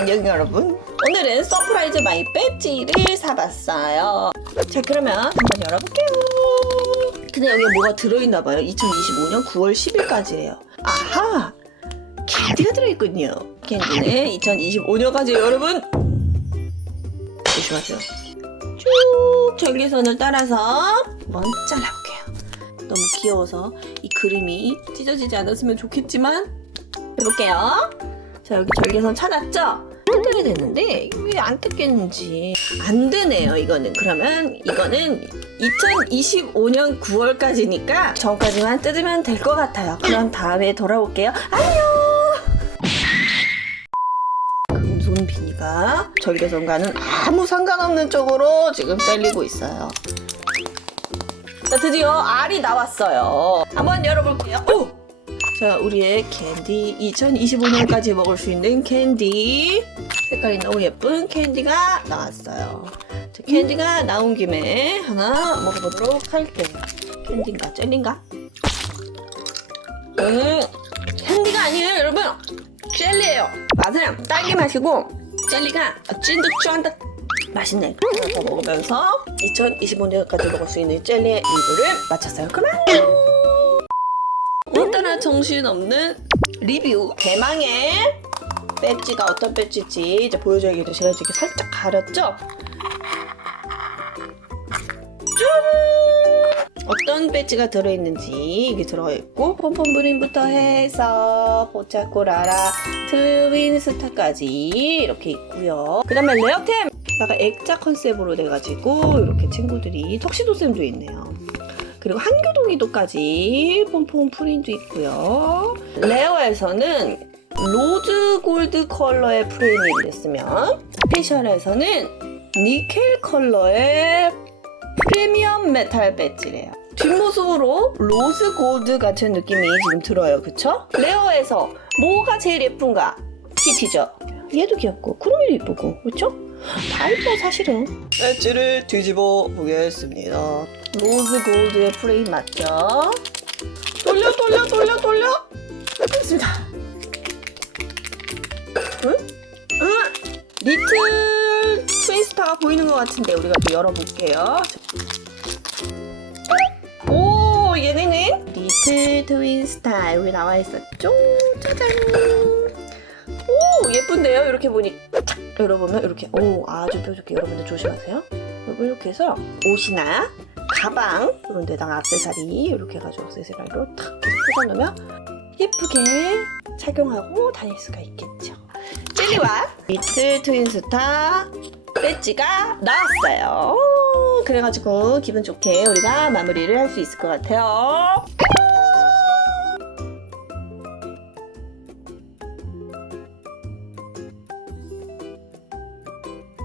안녕 여러분. 오늘은 서프라이즈 마이 배지를 사봤어요. 자 그러면 한번 열어볼게요. 근데 여기에 뭐가 들어있나 봐요. 2025년 9월 10일까지래요. 아하! 캔디가 들어있군요. 캔디는 2025년까지 여러분. 조심하세요. 쭉 전기선을 따라서 먼 잘라볼게요. 너무 귀여워서 이 그림이 찢어지지 않았으면 좋겠지만 해볼게요. 자 여기 절개선 찾았죠? 뜯게 됐는데 왜 안 뜯겠는지. 안 되네요 이거는. 그러면 이거는 2025년 9월까지니까 전까지만 뜯으면 될 것 같아요. 그럼 다음에 돌아올게요. 안녕! 금손 비니가 절개선과는 아무 상관없는 쪽으로 지금 잘리고 있어요. 자 드디어 알이 나왔어요. 한번 열어볼게요. 오! 자, 우리의 캔디 2025년까지 먹을 수 있는 캔디 색깔이 너무 예쁜 캔디가 나왔어요. 자, 캔디가 나온 김에 하나 먹어보도록 할게요. 캔디인가 젤리인가? 음, 캔디가 아니에요, 여러분. 젤리예요. 맛은 딸기 맛이고 젤리가 찐득쫀득 맛있네. 더 먹으면서 2025년까지 먹을 수 있는 젤리의 리뷰를 마쳤어요. 그만. 오늘따라 정신없는 리뷰. 대망의 배지가 어떤 배지인지 이제 보여줘야겠죠. 제가 이렇게 살짝 가렸죠? 짠! 어떤 배지가 들어있는지 이게 들어있고 폼폼브림부터 해서 포차코라라 트윈스타까지 이렇게 있고요. 그 다음에 레어템! 약간 액자 컨셉으로 돼가지고 이렇게 친구들이 턱시도쌤도 있네요 그리고 한교동이도까지 폼폼 프린도 있고요. 레어에서는 로즈 골드 컬러의 프레임이 있으면 스페셜에서는 니켈 컬러의 프리미엄 메탈 배지래요. 뒷모습으로 로즈 골드 같은 느낌이 지금 들어요. 그쵸? 레어에서 뭐가 제일 예쁜가? 키티죠. 얘도 귀엽고 크로미도 예쁘고 그쵸? 다 예뻐 사실은. 배지를 뒤집어 보겠습니다. 로즈 골드의 프레임 맞죠? 돌려 돌려 돌려 돌려 됐습니다 응? 응? 리틀 트윈스타가 보이는 것 같은데 우리가 또 열어볼게요 오 얘네는 리틀 트윈스타 여기 나와 있었죠? 짜잔 오 예쁜데요? 이렇게 보니 탁 열어보면 이렇게 오 아주 뾰족해 여러분들 조심하세요. 이렇게 해서 옷이나 가방 이런 데다가 액세서리 이렇게 해가지고 액세서리로 탁 계속 꽂아놓으면 예쁘게 착용하고 다닐 수가 있겠죠. 젤리와 리틀 트윈스타 배지가 나왔어요. 오, 그래가지고 기분 좋게 우리가 마무리를 할 수 있을 것 같아요